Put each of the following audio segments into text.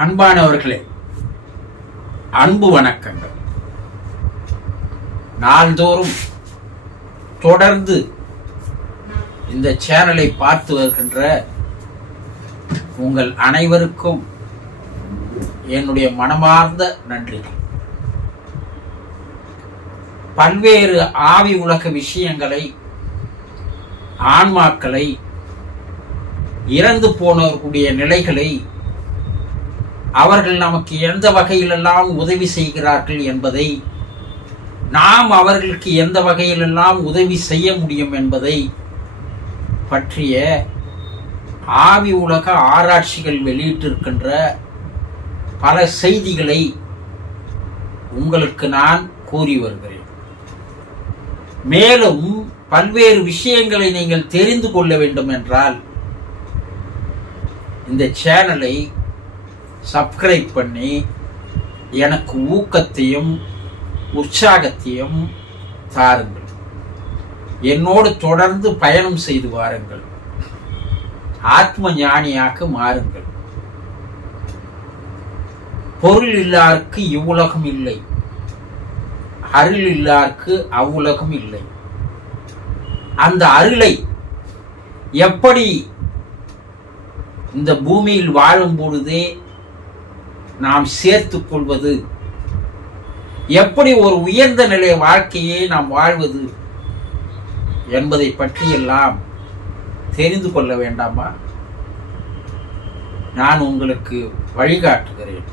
அன்பானவர்களே, அன்பு வணக்கங்கள். நாள்தோறும் தொடர்ந்து இந்த சேனலை பார்த்து வருகின்ற உங்கள் அனைவருக்கும் என்னுடைய மனமார்ந்த நன்றி. பல்வேறு ஆவி உலக விஷயங்களை, ஆன்மாக்களை, இறந்து போனவர்களுடைய நிலைகளை அவர்கள் நமக்கு எந்த வகையிலெல்லாம் உதவி செய்கிறார்கள் என்பதை, நாம் அவர்களுக்கு எந்த வகையிலெல்லாம் உதவி செய்ய முடியும் என்பதை பற்றிய ஆவி உலக ஆராய்ச்சிகள் வெளியிட்டிருக்கின்ற பல செய்திகளை உங்களுக்கு நான் கூறி வருகிறேன். மேலும் பல்வேறு விஷயங்களை நீங்கள் தெரிந்து கொள்ள வேண்டும் என்றால் இந்த சேனலை சப்ஸ்கிரைப் பண்ணி எனக்கு ஊக்கத்தையும் உற்சாகத்தையும் தாருங்கள். என்னோடு தொடர்ந்து பயணம் செய்து வாருங்கள். ஆத்ம ஞானியாக மாறுங்கள். பொருள் இல்லாருக்கு இவ்வுலகம் இல்லை, அருள் இல்லாருக்கு அவ்வுலகம் இல்லை. அந்த அருளை எப்படி இந்த பூமியில் வாழும் பொழுதே நாம் சேர்த்துக் கொள்வது, எப்படி ஒரு உயர்ந்த நிலை வாழ்க்கையை நாம் வாழ்வது என்பதை பற்றியெல்லாம் தெரிந்து கொள்ள வேண்டாமா? நான் உங்களுக்கு வழிகாட்டுகிறேன்.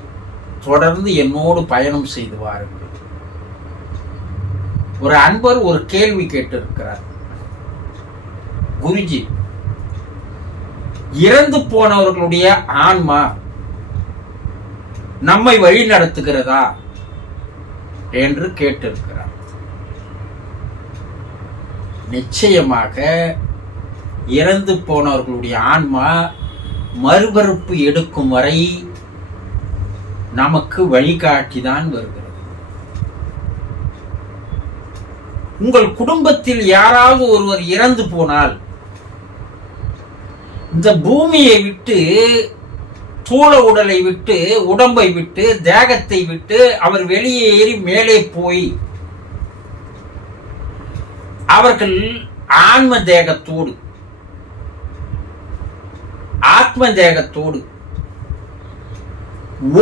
தொடர்ந்து என்னோடு பயணம் செய்து வாருங்கள். ஒரு அன்பர் ஒரு கேள்வி கேட்டிருக்கிறார். குருஜி, இறந்து போனவர்களுடைய ஆன்மா நம்மை வழி நடத்துகிறதா என்று கேட்டிருக்கிறார். நிச்சயமாக இறந்து போனவர்களுடைய ஆன்மா மறுபிறப்பு எடுக்கும் வரை நமக்கு வழிகாட்டிதான் வருகிறது. உங்கள் குடும்பத்தில் யாராவது ஒருவர் இறந்து போனால் இந்த பூமியை விட்டு, தூள உடலை விட்டு, உடம்பை விட்டு, தேகத்தை விட்டு அவர் வெளியேறி மேலே போய் அவர்கள் ஆன்ம தேகத்தோடு, ஆத்ம தேகத்தோடு,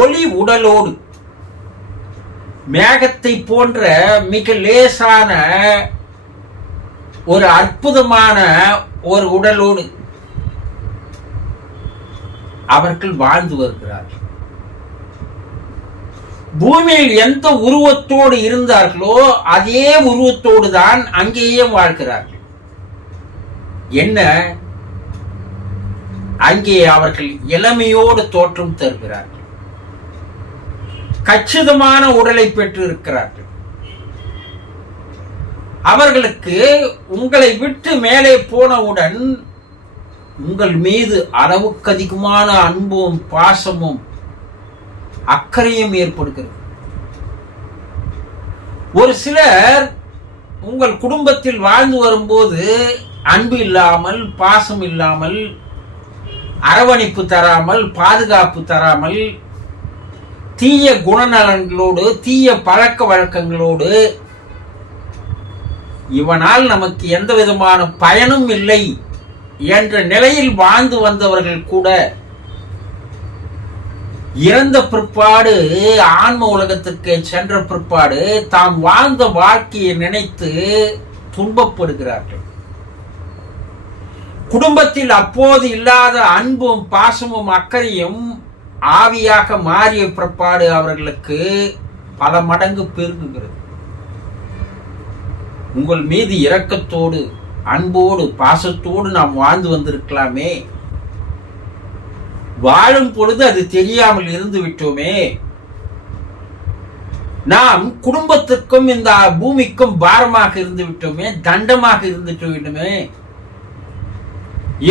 ஒளி உடலோடு, மேகத்தை போன்ற மிக லேசான ஒரு அற்புதமான ஒரு உடலோடு அவர்கள் வாழ்ந்து வருகிறார்கள். பூமியில் எந்த உருவத்தோடு இருந்தார்களோ அதே உருவத்தோடு தான் அங்கேயே வாழ்கிறார்கள். என்ன, அங்கே அவர்கள் இளமையோடு தோற்றம் தருகிறார்கள். கச்சிதமான உடலை பெற்று இருக்கிறார்கள். அவர்களுக்கு உங்களை விட்டு மேலே போனவுடன் உங்கள் மீது அளவுக்கு அதிகமான அன்பும் பாசமும் அக்கறையும் ஏற்படுகிறது. ஒரு சிலர் உங்கள் குடும்பத்தில் வாழ்ந்து வரும்போது அன்பு இல்லாமல், பாசம் இல்லாமல், அரவணைப்பு தராமல், பாதுகாப்பு தராமல், தீய குணநலன்களோடு, தீய பழக்க வழக்கங்களோடு, இவனால் நமக்கு எந்த விதமான பயனும் இல்லை என்ற நிலையில் வாழ்ந்து வந்தவர்கள் கூட இறந்த பிற்பாடு, ஆன்ம உலகத்திற்கு சென்ற பிற்பாடு தாம் வாழ்ந்த வாழ்க்கையை நினைத்து துன்பப்படுகிறார்கள். குடும்பத்தில் அப்போது இல்லாத அன்பும் பாசமும் அக்கறையும் ஆவியாக மாறிய பிற்பாடு அவர்களுக்கு பல மடங்கு பெருகுகிறது. உங்கள் மீது இரக்கத்தோடு, அன்போடு, பாசத்தோடு நாம் வாழ்ந்து வந்திருக்கலாமே, வாழும் பொழுது அது தெரியாமல் இருந்து விட்டோமே, நாம் குடும்பத்திற்கும் இந்த பூமிக்கும் பாரமாக இருந்து விட்டோமே, தண்டமாக இருந்துட்டு விட்டோமே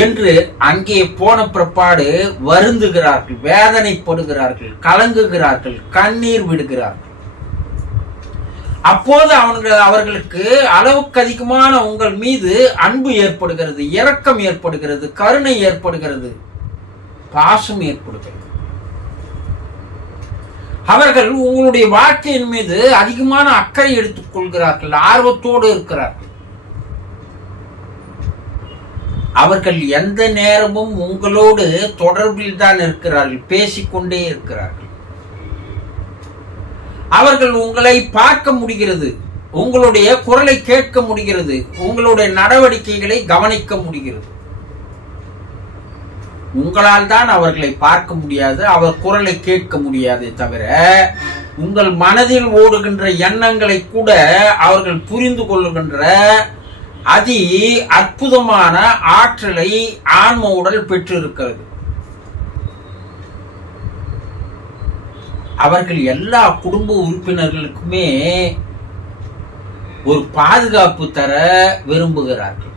என்று அங்கே போன பிற்பாடு வருந்துகிறார்கள், வேதனைப்படுகிறார்கள், கலங்குகிறார்கள், கண்ணீர் விடுகிறார்கள். அப்போது அவர்களுக்கு அளவுக்கு அதிகமான உங்கள் மீது அன்பு ஏற்படுகிறது, இரக்கம் ஏற்படுகிறது, கருணை ஏற்படுகிறது, பாசம் ஏற்படுகிறது. அவர்கள் உங்களுடைய வாழ்க்கையின் மீது அதிகமான அக்கறை எடுத்துக் கொள்கிறார்கள், ஆர்வத்தோடு இருக்கிறார்கள். அவர்கள் எந்த நேரமும் உங்களோடு தொடர்பில் தான் இருக்கிறார்கள், பேசிக்கொண்டே இருக்கிறார்கள். அவர்கள் உங்களை பார்க்க முடிகிறது, உங்களுடைய குரலை கேட்க முடிகிறது, உங்களுடைய நடவடிக்கைகளை கவனிக்க முடிகிறது. உங்களால் தான் அவர்களை பார்க்க முடியாது, அவர் குரலை கேட்க முடியாதே தவிர உங்கள் மனதில் ஓடுகின்ற எண்ணங்களை கூட அவர்கள் புரிந்து கொள்ளுகின்ற அதி அற்புதமான ஆற்றலை ஆன்ம உடல் பெற்றிருக்கிறது. அவர்கள் எல்லா குடும்ப உறுப்பினர்களுக்குமே ஒரு பாதுகாப்பு தர விரும்புகிறார்கள்,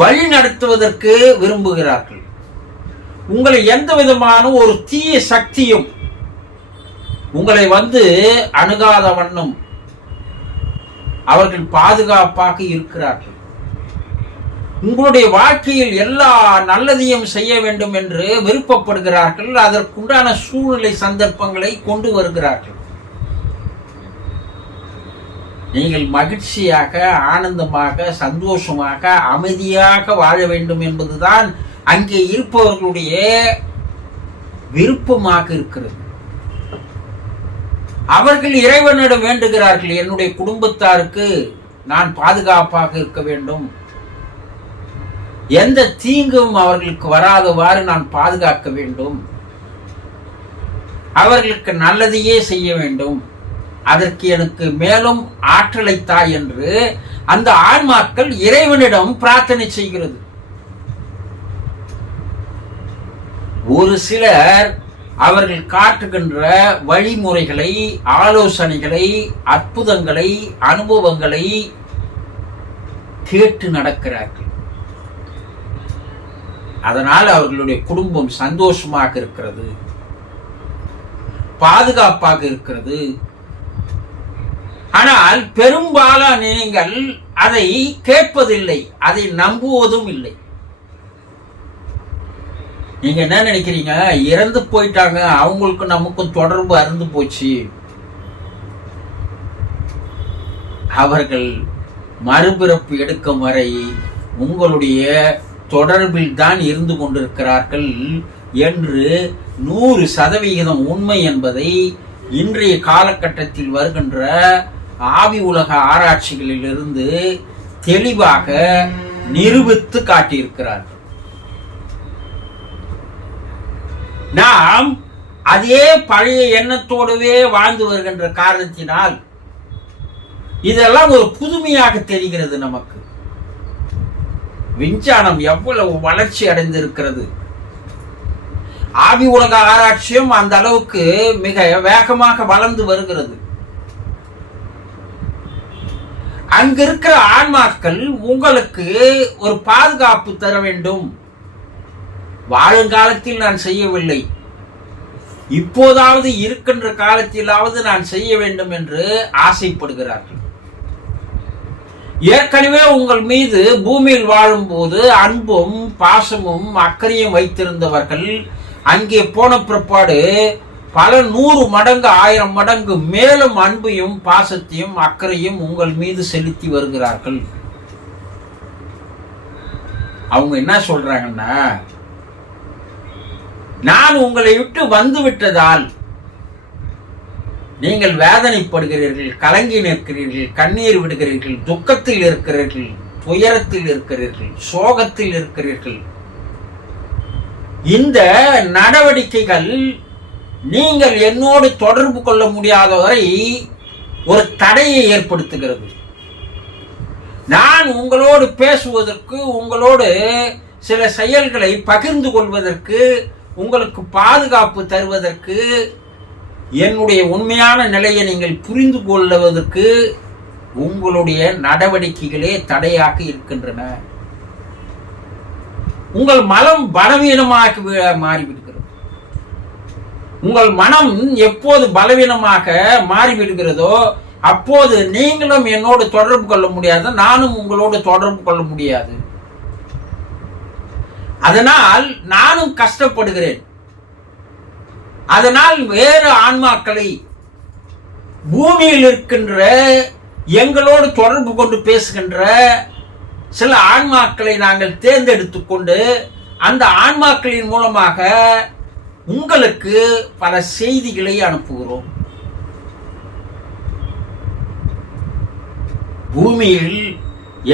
வழி நடத்துவதற்கு விரும்புகிறார்கள். உங்களை எந்த விதமான ஒரு தீய சக்தியும் உங்களை அணுகாத வண்ணம் அவர்கள் பாதுகாப்பாக இருக்கிறார்கள். உங்களுடைய வாழ்க்கையில் எல்லா நல்லதையும் செய்ய வேண்டும் என்று விருப்பப்படுகிறார்கள். அதற்குண்டான சூழ்நிலை சந்தர்ப்பங்களை கொண்டு வருகிறார்கள். நீங்கள் மகிழ்ச்சியாக, ஆனந்தமாக, சந்தோஷமாக, அமைதியாக வாழ வேண்டும் என்பதுதான் அங்கே இருப்பவர்களுடைய விருப்பமாக இருக்கிறது. அவர்கள் இறைவனிடம் வேண்டுகிறார்கள், என்னுடைய குடும்பத்தாருக்கு நான் பாதுகாப்பாக இருக்க வேண்டும், எந்த தீங்கும் அவர்களுக்கு வராதவாறு நான் பாதுகாக்க வேண்டும், அவர்களுக்கு நல்லதையே செய்ய வேண்டும், அதற்கு எனக்கு மேலும் ஆற்றலை தாய் என்று அந்த ஆன்மாக்கள் இறைவனிடம் பிரார்த்தனை செய்கிறது. ஒரு சிலர் அவர்கள் காட்டுகின்ற வழிமுறைகளை, ஆலோசனைகளை, அற்புதங்களை, அனுபவங்களை கேட்டு நடக்கிறார்கள். அதனால் அவர்களுடைய குடும்பம் சந்தோஷமாக இருக்கிறது, பாதுகாப்பாக இருக்கிறது. ஆனால் பெரும்பாலான நீங்கள் அதை கேட்பதில்லை, அதை நம்புவதும் இல்லை. நீங்க என்ன நினைக்கிறீங்க? இறந்து போயிட்டாங்க, அவங்களுக்கு நமக்கும் தொடர்பு அறுந்து போச்சு, அவர்கள் மறுபிறப்பு எடுக்கும் வரை உங்களுடைய தொடர்பில் தான் இருந்து கொண்டிருக்கிறார்கள் என்று 100% உண்மை என்பதை இன்றைய காலகட்டத்தில் வருகின்ற ஆவி உலக ஆராய்ச்சிகளிலிருந்து தெளிவாக நிரூபித்து காட்டியிருக்கிறார்கள். நாம் அதே பழைய எண்ணத்தோடவே வாழ்ந்து வருகின்ற காரணத்தினால் இதெல்லாம் ஒரு புதுமையாக தெரிகிறது நமக்கு. விஞ்ஞானம் எவ்வளவு வளர்ச்சி அடைந்திருக்கிறது, ஆவி உலக ஆராய்ச்சியும் அந்த அளவுக்கு மிக வேகமாக வளர்ந்து வருகிறது. அங்க இருக்கிற ஆன்மாக்கள் உங்களுக்கு ஒரு பாதுகாப்பு தர வேண்டும், வாழுங்காலத்தில் நான் செய்யவில்லை, இப்போதாவது இருக்கின்ற காலத்திலாவது நான் செய்ய வேண்டும் என்று ஆசைப்படுகிறார்கள். ஏற்கனவே உங்கள் மீது பூமியில் வாழும் போது அன்பும் பாசமும் அக்கறையும் வைத்திருந்தவர்கள் அங்கே போன பிற்பாடு பல 100 மடங்கு 1000 மடங்கு மேலும் அன்பையும் பாசத்தையும் அக்கறையும் உங்கள் மீது செலுத்தி வருகிறார்கள். அவங்க என்ன சொல்றாங்கன்னா, நான் உங்களை விட்டு வந்து விட்டதால் நீங்கள் வேதனைப்படுகிறீர்கள், கலங்கி நிற்கிறீர்கள், கண்ணீர் விடுகிறீர்கள், துக்கத்தில் இருக்கிறீர்கள், துயரத்தில் இருக்கிறீர்கள், சோகத்தில் இருக்கிறீர்கள். இந்த நடவடிக்கைகள் நீங்கள் என்னோடு தொடர்பு கொள்ள முடியாத வரை ஒரு தடையை ஏற்படுத்துகிறது. நான் உங்களோடு பேசுவதற்கு, உங்களோடு சில செயல்களை பகிர்ந்து கொள்வதற்கு, உங்களுக்கு பாதுகாப்பு தருவதற்கு, என்னுடைய உண்மையான நிலையை நீங்கள் புரிந்து கொள்வதற்கு உங்களுடைய நடவடிக்கைகளே தடையாக இருக்கின்றன. உங்கள் மனம் பலவீனமாக மாறிவிடுகிறது. உங்கள் மனம் எப்போது பலவீனமாக மாறிவிடுகிறதோ அப்போது நீங்களும் என்னோடு தொடர்பு கொள்ள முடியாது, நானும் உங்களோடு தொடர்பு கொள்ள முடியாது. அதனால் நானும் கஷ்டப்படுகிறேன். அதனால் வேறு ஆன்மாக்களை பூமியில் இருக்கின்ற எங்களோடு தொடர்பு கொண்டு பேசுகின்ற சில ஆன்மாக்களை நாங்கள் தேர்ந்தெடுத்துக் கொண்டு அந்த ஆன்மாக்களின் மூலமாக உங்களுக்கு பல செய்திகளை அனுப்புகிறோம். பூமியில்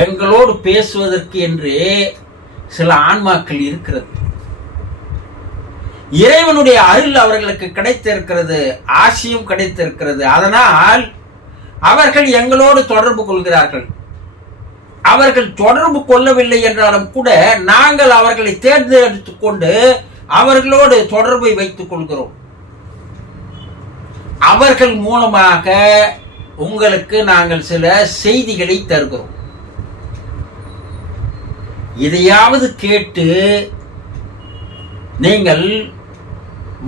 எங்களோடு பேசுவதற்கு என்றே சில ஆன்மாக்கள் இருக்கிறது. இறைவனுடைய அருள் அவர்களுக்கு கிடைத்திருக்கிறது, ஆசியும் கிடைத்திருக்கிறது. அதனால் அவர்கள் எங்களோடு தொடர்பு கொள்கிறார்கள். அவர்கள் தொடர்பு கொள்ளவில்லை என்றாலும் கூட நாங்கள் அவர்களை தேர்ந்தெடுத்துக் கொண்டு அவர்களோடு தொடர்பை வைத்துக் கொள்கிறோம். அவர்கள் மூலமாக உங்களுக்கு நாங்கள் சில செய்திகளை தருகிறோம். இதையாவது கேட்டு நீங்கள்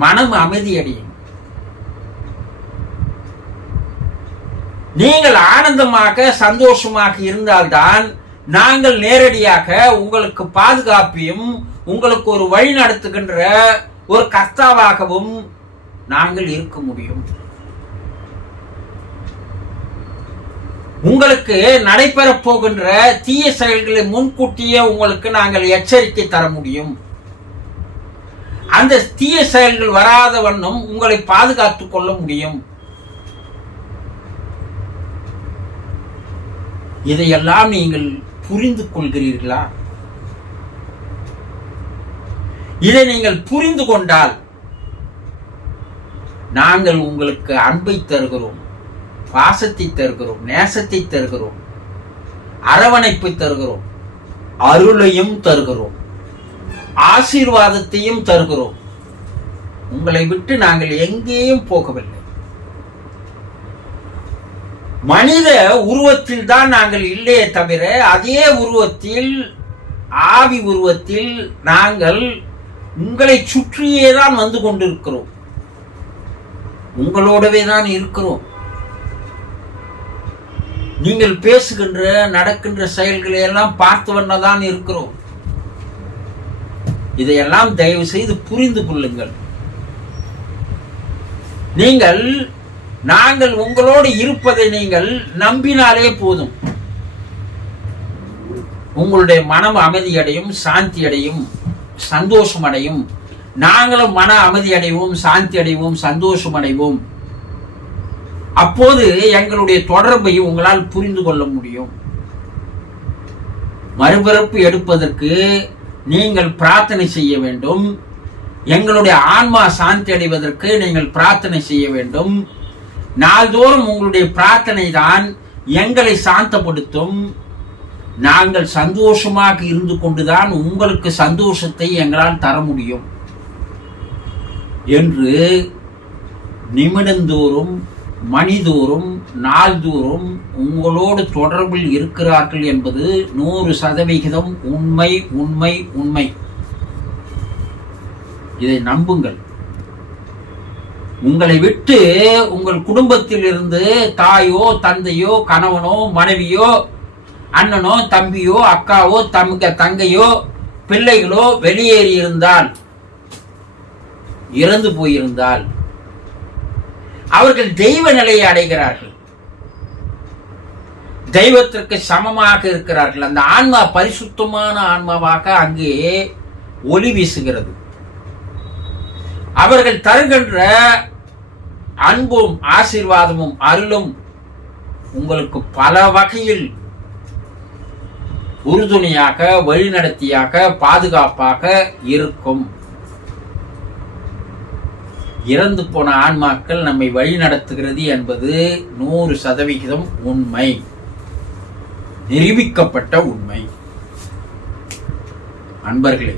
மனம் அமைதியடையும். நீங்கள் ஆனந்தமாக சந்தோஷமாக இருந்தால்தான் நாங்கள் நேரடியாக உங்களுக்கு பாதுகாப்பையும் உங்களுக்கு ஒரு வழி நடத்துகின்ற ஒரு கர்த்தாவாகவும் நாங்கள் இருக்க முடியும். உங்களுக்கு நடைபெறப் போகின்ற தீய செயல்களை முன்கூட்டியே உங்களுக்கு நாங்கள் எச்சரிக்கை தர முடியும். அந்த தீய செயல்கள் வராத வண்ணம் உங்களை பாதுகாத்துக் கொள்ள முடியும். இதையெல்லாம் நீங்கள் புரிந்து கொள்கிறீர்களா? இதை நீங்கள் புரிந்து கொண்டால் நாங்கள் உங்களுக்கு அன்பை தருகிறோம், பாசத்தை தருகிறோம், நேசத்தை தருகிறோம், அரவணைப்பை தருகிறோம், அருளையும் தருகிறோம், ஆசீர்வாதத்தையும் தருகிறோம். உங்களை விட்டு நாங்கள் எங்கேயும் போகவில்லை. மனித உருவத்தில் தான் நாங்கள் இல்லையே தவிர அதே உருவத்தில், ஆவி உருவத்தில் நாங்கள் உங்களை சுற்றியே தான் வந்து கொண்டிருக்கிறோம். உங்களோடவே தான் இருக்கிறோம். நீங்கள் பேசுகின்ற நடக்கின்ற செயல்களை எல்லாம் பார்த்து வண்ணதான் இருக்கிறோம். இதையெல்லாம் தயவு செய்து புரிந்து கொள்ளுங்கள். நீங்கள் நாங்கள் உங்களோடு இருப்பதை நீங்கள் நம்பினாலே போதும். உங்களுடைய மனம் அமைதி அடையும், சாந்தி அடையும், சந்தோஷம் அடையும். நாங்களும் மன அமைதி அடைவோம், சாந்தி அடைவோம், சந்தோஷம் அடைவோம். அப்போது எங்களுடைய தொடர்பை உங்களால் புரிந்து கொள்ள முடியும். மறுபிறப்பு எடுப்பதற்கு நீங்கள் பிரார்த்தனை செய்ய வேண்டும். எங்களுடைய ஆன்மா சாந்தி அடைவதற்கு நீங்கள் பிரார்த்தனை செய்ய வேண்டும். நாள்தோறும் உங்களுடைய பிரார்த்தனை தான் எங்களை சாந்தப்படுத்தும். நாங்கள் சந்தோஷமாக இருந்து கொண்டுதான் உங்களுக்கு சந்தோஷத்தை எங்களால் தர முடியும் என்று நிமிடந்தோறும், மணிதோறும், நாள்தோறும் உங்களோடு தொடர்பில் இருக்கிறார்கள் என்பது 100% உண்மை, உண்மை, உண்மை. இதை நம்புங்கள். உங்களை விட்டு உங்கள் குடும்பத்தில் இருந்து தாயோ, தந்தையோ, கணவனோ, மனைவியோ, அண்ணனோ, தம்பியோ, அக்காவோ, தங்கையோ, பிள்ளைகளோ வெளியேறி இருந்தால், இறந்து போயிருந்தால் அவர்கள் தெய்வ நிலையை அடைகிறார்கள். தெய்வத்திற்கு சமமாக இருக்கிறார்கள். அந்த ஆன்மா பரிசுத்தமான ஆன்மாவாக அங்கே ஒளி வீசுகிறது. அவர்கள் தருகின்ற அன்பும் ஆசீர்வாதமும் அருளும் உங்களுக்கு பல வகையில் உறுதுணையாக, வழிநடத்தியாக, பாதுகாப்பாக இருக்கும். இறந்து போன ஆன்மாக்கள் நம்மை வழி நடத்துகிறது என்பது 100% உண்மை, நிரூபிக்கப்பட்ட உண்மை. அன்பர்களே,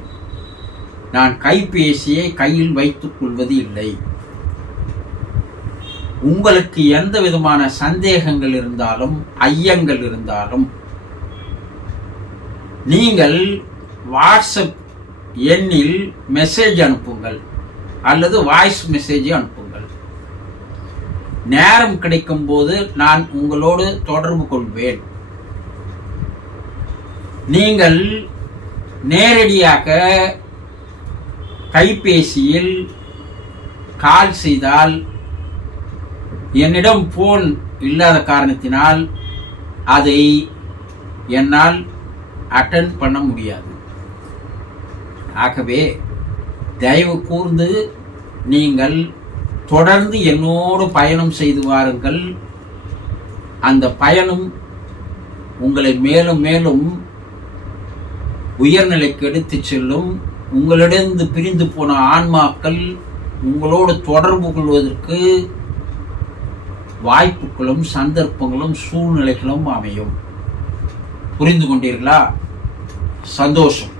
நான் கைபேசியை கையில் வைத்துக் கொள்வது இல்லை. உங்களுக்கு எந்த விதமான சந்தேகங்கள் இருந்தாலும், ஐயங்கள் இருந்தாலும் நீங்கள் வாட்ஸ்அப் எண்ணில் மெசேஜ் அனுப்புங்கள் அல்லது வாய்ஸ் மெசேஜ் அனுப்புங்கள். நேரம் கிடைக்கும் போது நான் உங்களோடு தொடர்பு கொள்வேன். நீங்கள் நேரடியாக கைபேசியில் கால் செய்தால் என்னிடம் போன் இல்லாத காரணத்தினால் அதை என்னால் அட்டன் பண்ண முடியாது. ஆகவே தயவு கூர்ந்து நீங்கள் தொடர்ந்து என்னோடு பயணம் செய்து வாருங்கள். அந்த பயணம் உங்களை மேலும் மேலும் உயர்நிலைக்கு எடுத்து செல்லும். உங்களிடந்து பிரிந்து போன ஆன்மாக்கள் உங்களோடு தொடர்பு கொள்வதற்கு வாய்ப்புகளும் சந்தர்ப்பங்களும் சூழ்நிலைகளும் அமையும். புரிந்து கொண்டீர்களா? சந்தோஷம்.